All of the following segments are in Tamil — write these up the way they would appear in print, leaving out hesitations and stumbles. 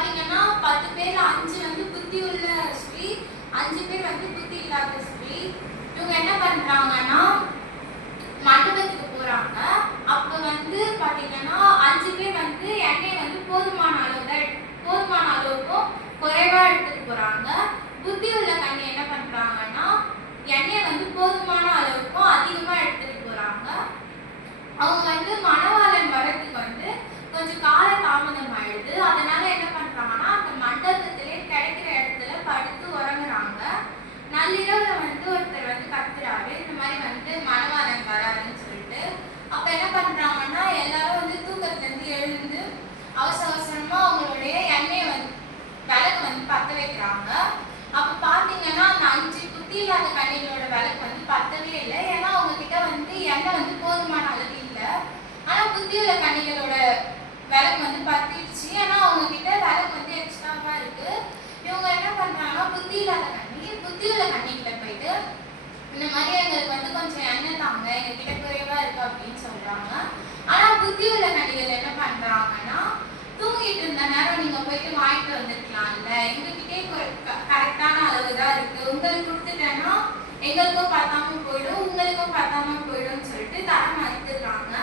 பாத்தீங்கன்னா 10 பேர்ல 5 வந்து புத்தி உள்ள ஸ்ரீ, 5 பேர் வந்து புத்தி இல்லாத ஸ்ரீ. இவங்க என்ன பண்றாங்கன்னா மண்டபத்துக்கு போறாங்க. அப்ப வந்து பாத்தீங்கன்னா 5 பேர் வந்து எண்ணெய் வந்து போதுமான அளவுக்கும் குறைவா எடுத்துட்டு போறாங்க. புத்தி உள்ள கன்னி என்ன பண்றாங்கன்னா எண்ணெய் வந்து போதுமான அளவுக்கும் அதிகமா எடுத்துட்டு போறாங்க. அவங்க வந்து மணவாளன் வரதுக்கு வந்து கொஞ்சம் கால தாமதம் ஆயிடுது. அதனால என்ன பண்றாங்கன்னா அந்த மண்டபத்திலே கிடைக்கிற இடத்துல படுத்து உறங்குறாங்க. நள்ளிரவுல வந்து ஒருத்தர் வந்து கத்துறாரு, இந்த மாதிரி வந்து மணவாளன் வராருன்னு சொல்லிட்டு. அப்ப என்ன பண்றாங்கன்னா எல்லாரும் வந்து தூக்கத்துல இருந்து எழுந்து அவசரமா அவங்களுடைய எண்ணெயை வந்து விளக்கு வந்து பத்த வைக்கிறாங்க. அப்ப பாத்தீங்கன்னா அந்த 5 புத்தி இல்லாத கன்னிகளோட விளக்கு வந்து பத்தவே இல்லை. ஏன்னா அவங்க கிட்ட வந்து எண்ணெய் வந்து போதுமான அளவு இல்லை. ஆனா புத்தி உள்ள கன்னிகளோட விளக்கு வந்து பத்திடுச்சு. ஏன்னா அவங்க கிட்ட விளக்கு வந்து எக்ஸ்ட்ராவா இருக்கு. இவங்க என்ன பண்றாங்கன்னா புத்தி இல்லாத புத்தி உள்ள கன்னிகிட்ட போயிட்டு இந்த மாதிரி எங்களுக்கு வந்து கொஞ்சம் எண்ணெய் தாங்க, எங்க கிட்ட குறைவா இருக்கு அப்படின்னு சொல்றாங்க. ஆனா புத்தி உள்ள கன்னிகள் என்ன பண்றாங்கன்னா தூங்கிட்டு இருந்த நேரம் நீங்க போயிட்டு வாங்கிட்டு வந்துருக்கலாம்ல, எங்ககிட்டே கரெக்டான அளவு தான் இருக்கு, உங்களுக்கு கொடுத்துட்டேன்னா எங்களுக்கும் பத்தாம போயிடும் உங்களுக்கும் பத்தாம போயிடும்னு சொல்லிட்டு தர மறுத்துடுறாங்க.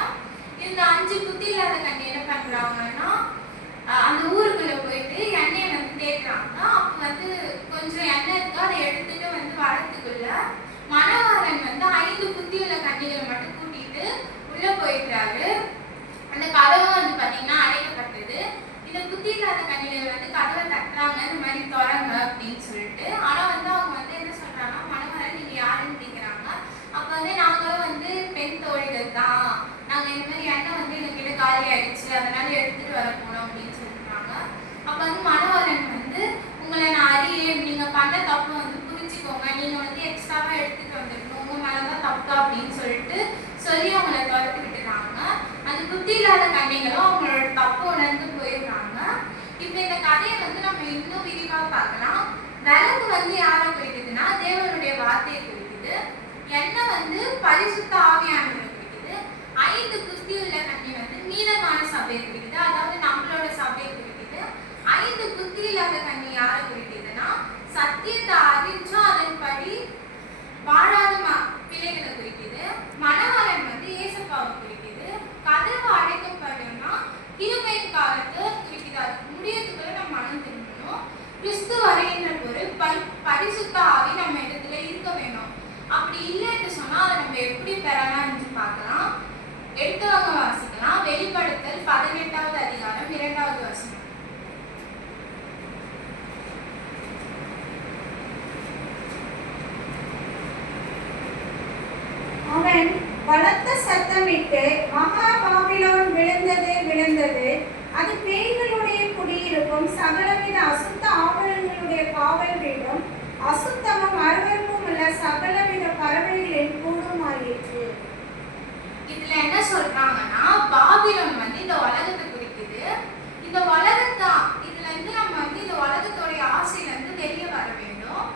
இந்த 5 புத்தி இல்லாத கண்ணி என்ன பண்றாங்கன்னா அந்த ஊருக்குள்ள போயிட்டு எண்ணெயை வந்து தேடுறாங்க. அப்ப வந்து கொஞ்சம் எண்ணெய் இருக்கு, அதை எடுத்துட்டு வந்து வரத்துக்குள்ள மணவாளன் வந்து 5 புத்தி உள்ள கன்னிகளை மட்டும் கூட்டிட்டு உள்ள போயிடுறாரு. அந்த கதவை வந்து பாத்தீங்கன்னா அடைக்கப்பட்டது. இந்த புத்தி இல்லாத கன்னிகள் வந்து கதவை தட்டுறாங்க, இந்த மாதிரி திறங்க அப்படின்னு சொல்லிட்டு. ஆனா வந்து அவங்க வந்து என்ன சொல்றாங்கன்னா மணவாளன் நீங்க யாருன்னு கேட்கிறாங்க. அப்ப வந்து நாங்களும் வந்து பெண் தோழிகள் தான், நாங்க இந்த மாதிரி எண்ணெய் வந்து எங்ககிட்ட காலி ஆயிடுச்சு, அதனால எடுத்துட்டு வர போனோம் அப்படின்னு சொல்றாங்க. அப்ப வந்து மணவாளன் வந்து உங்களை நான் அறியேன், நீங்க பண்ண தப்பு வந்து புரிஞ்சுக்கோங்க, நீங்க வந்து எக்ஸ்ட்ராவா எடுத்துட்டு வந்துருக்கணும், உங்க மேலதான் தப்பு அப்படின்னு சொல்லிட்டு சொல்லி அவங்கள துரத்து விட்டுறாங்க. அந்த புத்தி இல்லாத கன்னிகளும் அவங்களோட தப்பு உணர்ந்து போயிடுறாங்க. இப்ப இந்த கதையை வந்து நம்ம இன்னும் விரிவா பார்க்கலாம். விளக்கு வந்து யாரை குறிக்குதுன்னா தேவனுடைய வார்த்தையை குறிக்குது. எண்ணெய் வந்து பரிசுத்த ஆவியானவரை குறிக்குது. 5 புத்தி உள்ள கன்னி வந்து மீதமான சபையை குறிக்குது, அதாவது நம்மளோட சபையை குறிக்குது. 5 புத்தி இல்லாத கன்னி யாரை குறிக்குதுன்னா சத்தியத்தை அறிஞ்சா அதன்படி வாழாத பிள்ளைகளை குறிக்குது. மணவாளன் வந்து ஏசப்பாவை குறிக்குது. கதவு அடைக்கப்படும்னா கிருபையின் காலத்தை குறிக்குது, அது முடியறதுக்குள்ள நம்ம மனம் திரும்பணும். கிறிஸ்து வருகின்ற பொருள் பரிசுத்த ஆவி நம்ம இடத்துல இருக்க வேணும். அப்படி இல்லைன்னு சொன்னா அதை நம்ம எப்படி பெறலாம்னு பார்க்கலாம். எடுத்தவங்க வாசிக்கலாம். வெளிப்படுத்தல் 18வது அதிகாரம் 2வது வசனம். அவன் பலத்த சத்தமிட்டு மகா பாபிலோன் விழுந்தது, அது பேய்களுடைய குடியிருப்பும் சகலவித அசுத்த ஆவணங்களுடைய காவல் வீடும் அசுத்தமும் அருவருப்பும் உள்ள சகலவித பறவைகளின் கூடும் ஆயிற்று. இதுல என்ன சொல்றாங்கன்னா பாபிலோன் வந்து இந்த உலகத்தை குறிக்குது. இந்த உலகத்தை இதுல இருந்து நம்ம வந்து இந்த உலகத்தோடைய ஆசையில இருந்து வெளியே வர வேண்டும்.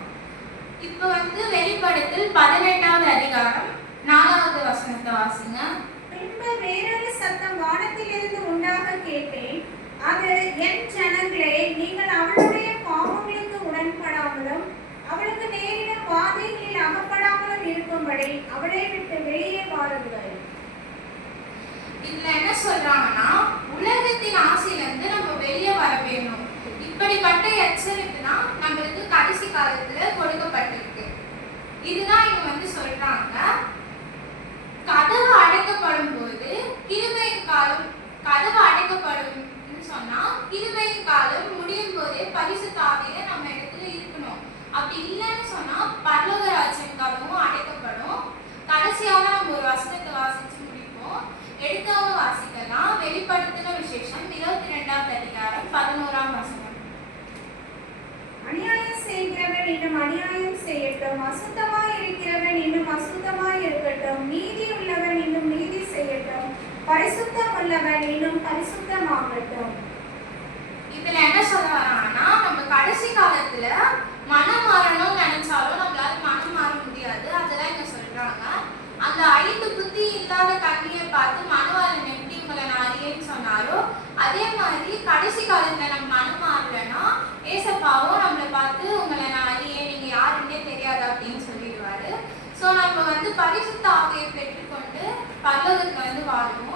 இப்ப வந்து வெளிப்படுத்தல் 18வது அதிகாரம் 4வது வசனத்தை வாசிங்க. பின்பு வேறொரு சத்தம் வானத்திலிருந்து உண்டாக கேட்டேன், அது என் ஜனங்களே, நீங்கள் அவளுடைய பாவங்களுக்கு உடன்படாமலும் அவளுக்கு நேரிட பாதைகளில் அகப்படாமலும் இருக்கும்படி அவளை விட்டு வெளியே வாருங்கள். இதுல என்ன சொல்றாங்கன்னா உலகத்தின் ஆசையில இருந்து நம்ம வெளியே வர வேணும். இப்படிப்பட்ட எச்சரிக்கை தான் நம்மளுக்கு கடைசி காலத்துல கொடுக்கப்பட்டிருக்கு. இதுதான் இவங்க வந்து சொல்றாங்க. கதவு அடைக்கப்படும் போது கிருபையின் காலம், கதவு அடைக்கப்படும் சொன்னா கிருபையின் காலம் முடியும் போதே பரிசுத்த ஆவியில நம்ம இடத்துல இருக்கணும். அப்படி இல்லைன்னு சொன்னா பரலோக ராஜ்யம் கதவும் அடைக்கப்படும். கடைசியாக நம்ம ஒரு வசனத்தை வாசிச்சு முடிப்போம். எடுத்தவங்க வாசிக்கலாம். வெளிப்படுத்தின விசேஷம் 22வது அதிகாரம் 11ஆம் வசனம். அநியாயம் செய்கிறவன் இன்னும் அநியாயம் செய்யட்டும், அசுத்தமாய் இருக்கிறவன் இன்னும் அசுத்தமாய் இருக்கட்டும், நீதி உள்ளவன் இன்னும் நீதி செய்யட்டும், பரிசுத்தம் உள்ளவன் இன்னும் பரிசுத்தமாகட்டும். இதுல என்ன சொல்ல வராங்கன்னா நம்ம கடைசி காலத்துல மனம் மாறணும்னு நினைச்சாலும் நம்மளால மனம் மாற முடியாது. அதெல்லாம் இங்க சொல்றாங்க. அந்த 5 புத்தி இல்லாத கன்னியை பார்த்து மணவாளன் எப்படி உங்களை நான் அறியேன்னு சொன்னாரோ அதே மாதிரி கடைசி காலத்துல நம்ம மனம் மாறல ஸோ நம்ம வந்து பரிசுத்த ஆவியை பெற்றுக்கொண்டு பரலோகத்துல வந்து வாழுவோம்.